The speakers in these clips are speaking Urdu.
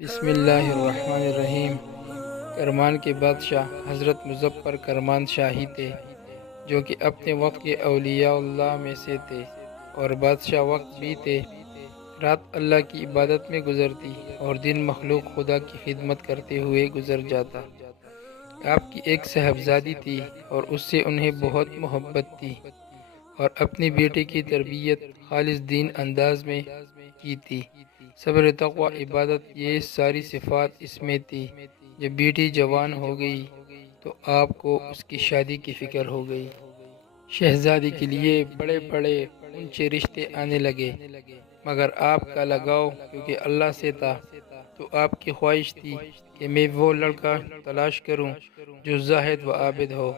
بسم اللہ الرحمن الرحیم۔ کرمان کے بادشاہ حضرت مظفر کرمان شاہی تھے، جو کہ اپنے وقت کے اولیاء اللہ میں سے تھے اور بادشاہ وقت بھی تھے۔ رات اللہ کی عبادت میں گزرتی اور دن مخلوق خدا کی خدمت کرتے ہوئے گزر جاتا۔ آپ کی ایک صاحبزادی تھی اور اس سے انہیں بہت محبت تھی، اور اپنی بیٹے کی تربیت خالص دین انداز میں کی تھی۔ صبر، تقوی، عبادت، یہ ساری صفات اس میں تھی۔ جب بیٹی جوان ہو گئی تو آپ کو اس کی شادی کی فکر ہو گئی۔ شہزادی کے لیے بڑے بڑے اونچے رشتے آنے لگے، مگر آپ کا لگاؤ کیونکہ اللہ سے تھا، تو آپ کی خواہش تھی کہ میں وہ لڑکا تلاش کروں جو زاہد و عابد ہو۔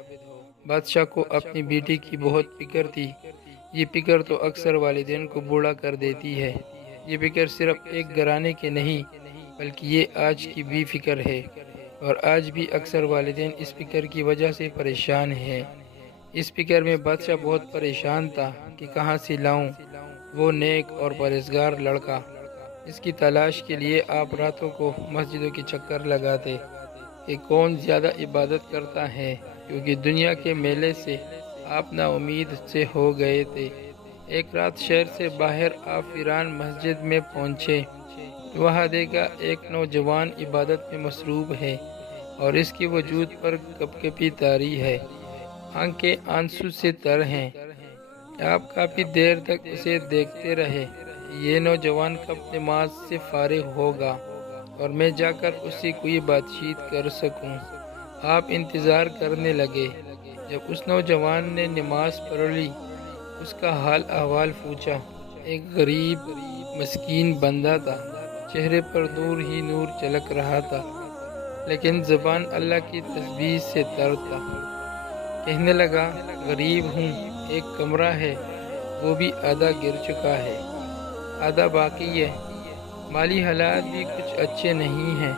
بادشاہ کو اپنی بیٹی کی بہت فکر تھی۔ یہ فکر تو اکثر والدین کو بوڑھا کر دیتی ہے۔ یہ فکر صرف ایک گھرانے کے نہیں بلکہ یہ آج کی بھی فکر ہے، اور آج بھی اکثر والدین اس فکر کی وجہ سے پریشان ہیں۔ اس فکر میں بادشاہ بہت پریشان تھا کہ کہاں سے لاؤں وہ نیک اور پرہیزگار لڑکا۔ اس کی تلاش کے لیے آپ راتوں کو مسجدوں کے چکر لگاتے کہ کون زیادہ عبادت کرتا ہے، کیونکہ دنیا کے میلے سے آپ نا امید سے ہو گئے تھے۔ ایک رات شہر سے باہر آپ فیران مسجد میں پہنچے، وہاں دیکھا ایک نوجوان عبادت میں مصروف ہے اور اس کے وجود پر کپکپی طاری ہے، آنکھیں آنسو سے تر ہیں۔ آپ کافی دیر تک اسے دیکھتے رہے۔ یہ نوجوان کب نماز سے فارغ ہوگا اور میں جا کر اس سے کوئی بات چیت کر سکوں۔ آپ انتظار کرنے لگے۔ جب اس نوجوان نے نماز پڑھ لی، اس کا حال احوال پوچھا۔ ایک غریب مسکین بندہ تھا، چہرے پر نور ہی نور چلک رہا تھا، لیکن زبان اللہ کی تسبیح سے تر تھا۔ کہنے لگا، غریب ہوں، ایک کمرہ ہے، وہ بھی آدھا گر چکا ہے، آدھا باقی ہے، مالی حالات بھی کچھ اچھے نہیں ہیں،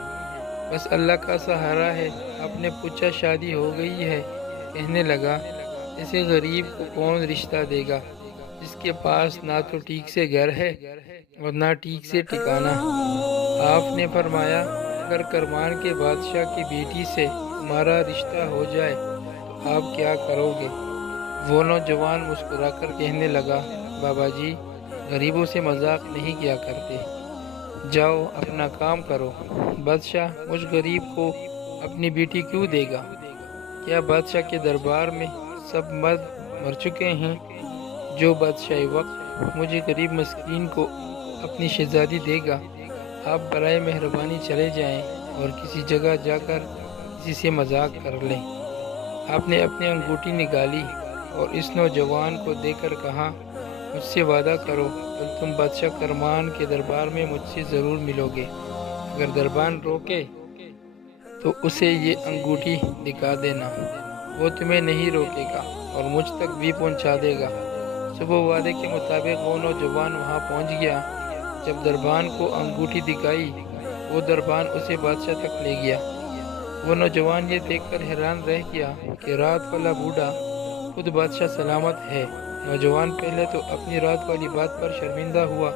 بس اللہ کا سہارا ہے۔ آپ نے پوچھا، شادی ہو گئی ہے؟ کہنے لگا، ایسے غریب کو کون رشتہ دے گا جس کے پاس نہ تو ٹھیک سے گھر ہے اور نہ ٹھیک سے ٹھکانہ۔ آپ نے فرمایا، اگر کرمان کے بادشاہ کی بیٹی سے تمہارا رشتہ ہو جائے تو آپ کیا کرو گے؟ وہ نوجوان مسکرا کر کہنے لگا، بابا جی، غریبوں سے مذاق نہیں کیا کرتے، جاؤ اپنا کام کرو۔ بادشاہ مجھ غریب کو اپنی بیٹی کیوں دے گا؟ کیا بادشاہ کے دربار میں سب مرد مر چکے ہیں؟ جو بادشاہ وقت مجھے غریب مسکین کو اپنی شہزادی دے گا؟ آپ برائے مہربانی چلے جائیں اور کسی جگہ جا کر کسی سے مذاق کر لیں۔ آپ نے اپنی انگوٹھی نکالی اور اس نوجوان کو دے کر کہا، مجھ سے وعدہ کرو کہ تم بادشاہ کرمان کے دربار میں مجھ سے ضرور ملو گے۔ اگر دربار روکے تو اسے یہ انگوٹھی دکھا دینا، وہ تمہیں نہیں روکے گا اور مجھ تک بھی پہنچا دے گا۔ صبح وعدے کے مطابق وہ نوجوان وہاں پہنچ گیا۔ جب دربان کو انگوٹھی دکھائی، وہ دربان اسے بادشاہ تک لے گیا۔ وہ نوجوان یہ دیکھ کر حیران رہ گیا کہ رات والا بوڑھا خود بادشاہ سلامت ہے۔ نوجوان پہلے تو اپنی رات والی بات پر شرمندہ ہوا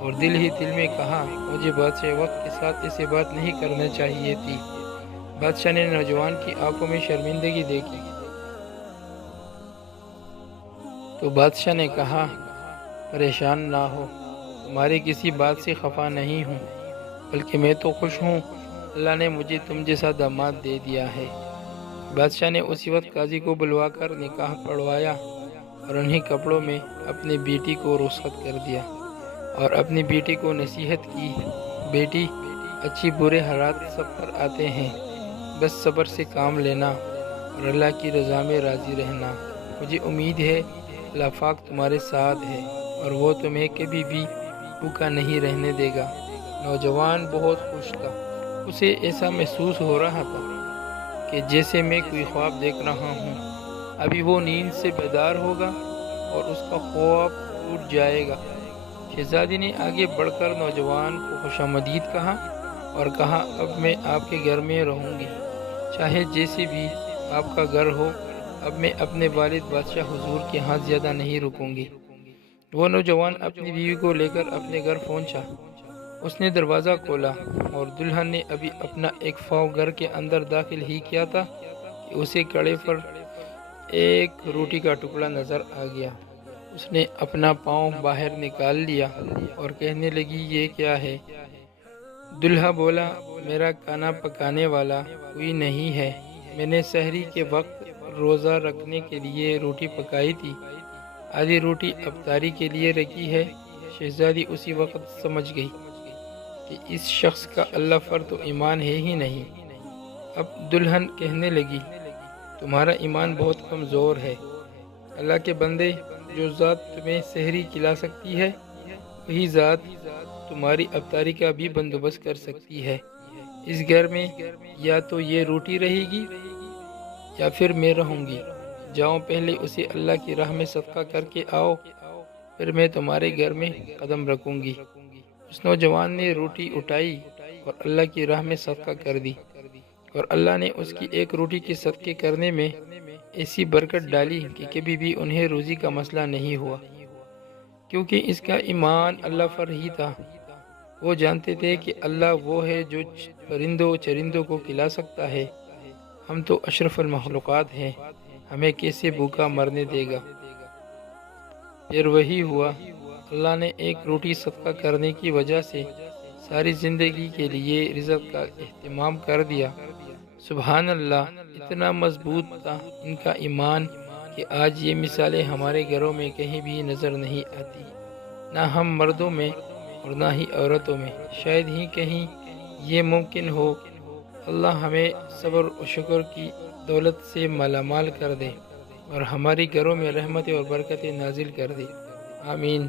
اور دل ہی دل میں کہا، مجھے بادشاہ وقت کے ساتھ ایسے بات نہیں کرنا چاہیے تھی۔ بادشاہ نے نوجوان کی آنکھوں میں شرمندگی دیکھی تو بادشاہ نے کہا، پریشان نہ ہو، تمہاری کسی بات سے خفا نہیں ہوں، بلکہ میں تو خوش ہوں، اللہ نے مجھے تم جیسا داماد دے دیا ہے۔ بادشاہ نے اسی وقت قاضی کو بلوا کر نکاح پڑھوایا اور انہی کپڑوں میں اپنی بیٹی کو رخصت کر دیا اور اپنی بیٹی کو نصیحت کی، بیٹی، اچھی برے حالات سب پر آتے ہیں، بس صبر سے کام لینا اور اللہ کی رضا میں راضی رہنا۔ مجھے امید ہے اللہ پاک تمہارے ساتھ ہے اور وہ تمہیں کبھی بھی بھوکا نہیں رہنے دے گا۔ نوجوان بہت خوش تھا۔ اسے ایسا محسوس ہو رہا تھا کہ جیسے میں کوئی خواب دیکھ رہا ہوں۔ ابھی وہ نیند سے بیدار ہوگا اور اس کا خواب ٹوٹ جائے گا۔ شہزادی نے آگے بڑھ کر نوجوان کو خوش آمدید کہا اور کہا، اب میں آپ کے گھر میں رہوں گی، چاہے جیسے بھی آپ کا گھر ہو۔ اب میں اپنے والد بادشاہ حضور کے ہاں زیادہ نہیں رکوں گی۔ وہ نوجوان اپنی بیوی کو لے کر اپنے گھر پہنچا اس نے دروازہ کھولا اور دلہن نے ابھی اپنا ایک پاؤں گھر کے اندر داخل ہی کیا تھا کہ اسے کڑے پر ایک روٹی کا ٹکڑا نظر آ گیا۔ اس نے اپنا پاؤں باہر نکال لیا اور کہنے لگی یہ کیا ہے؟ دلہا بولا میرا کھانا پکانے والا کوئی نہیں ہے، میں نے سحری کے وقت روزہ رکھنے کے لیے روٹی پکائی تھی، آدھی روٹی افطاری کے لیے رکھی ہے۔ شہزادی اسی وقت سمجھ گئی کہ اس شخص کا اللہ پر تو ایمان ہے ہی نہیں۔ اب دلہن کہنے لگی تمہارا ایمان بہت کمزور ہے، اللہ کے بندے، جو ذات تمہیں سحری کھلا سکتی ہے وہی ذات تمہاری افطاری کا بھی بندوبست کر سکتی ہے۔ اس گھر میں یا تو یہ روٹی رہے گی یا پھر میں رہوں گی، جاؤ پہلے اسے اللہ کی راہ میں صدقہ کر کے آؤ، پھر میں تمہارے گھر میں قدم رکھوں گی۔ اس نوجوان نے روٹی اٹھائی اور اللہ کی راہ میں صدقہ کر دی، اور اللہ نے اس کی ایک روٹی کے صدقے کرنے میں ایسی برکت ڈالی کہ کبھی بھی انہیں روزی کا مسئلہ نہیں ہوا، کیونکہ اس کا ایمان اللہ پر ہی تھا۔ وہ جانتے تھے کہ اللہ وہ ہے جو پرندوں چرندوں کو کھلا سکتا ہے، ہم تو اشرف المخلوقات ہیں، ہمیں کیسے بھوکا مرنے دے گا۔ پھر وہی ہوا، اللہ نے ایک روٹی صدقہ کرنے کی وجہ سے ساری زندگی کے لیے رزق کا اہتمام کر دیا۔ سبحان اللہ، اتنا مضبوط تھا ان کا ایمان کہ آج یہ مثالیں ہمارے گھروں میں کہیں بھی نظر نہیں آتی، نہ ہم مردوں میں اور نہ ہی عورتوں میں۔ شاید ہی کہیں یہ ممکن ہو۔ اللہ ہمیں صبر و شکر کی دولت سے مالا مال کر دے اور ہمارے گھروں میں رحمت اور برکت نازل کر دے، آمین۔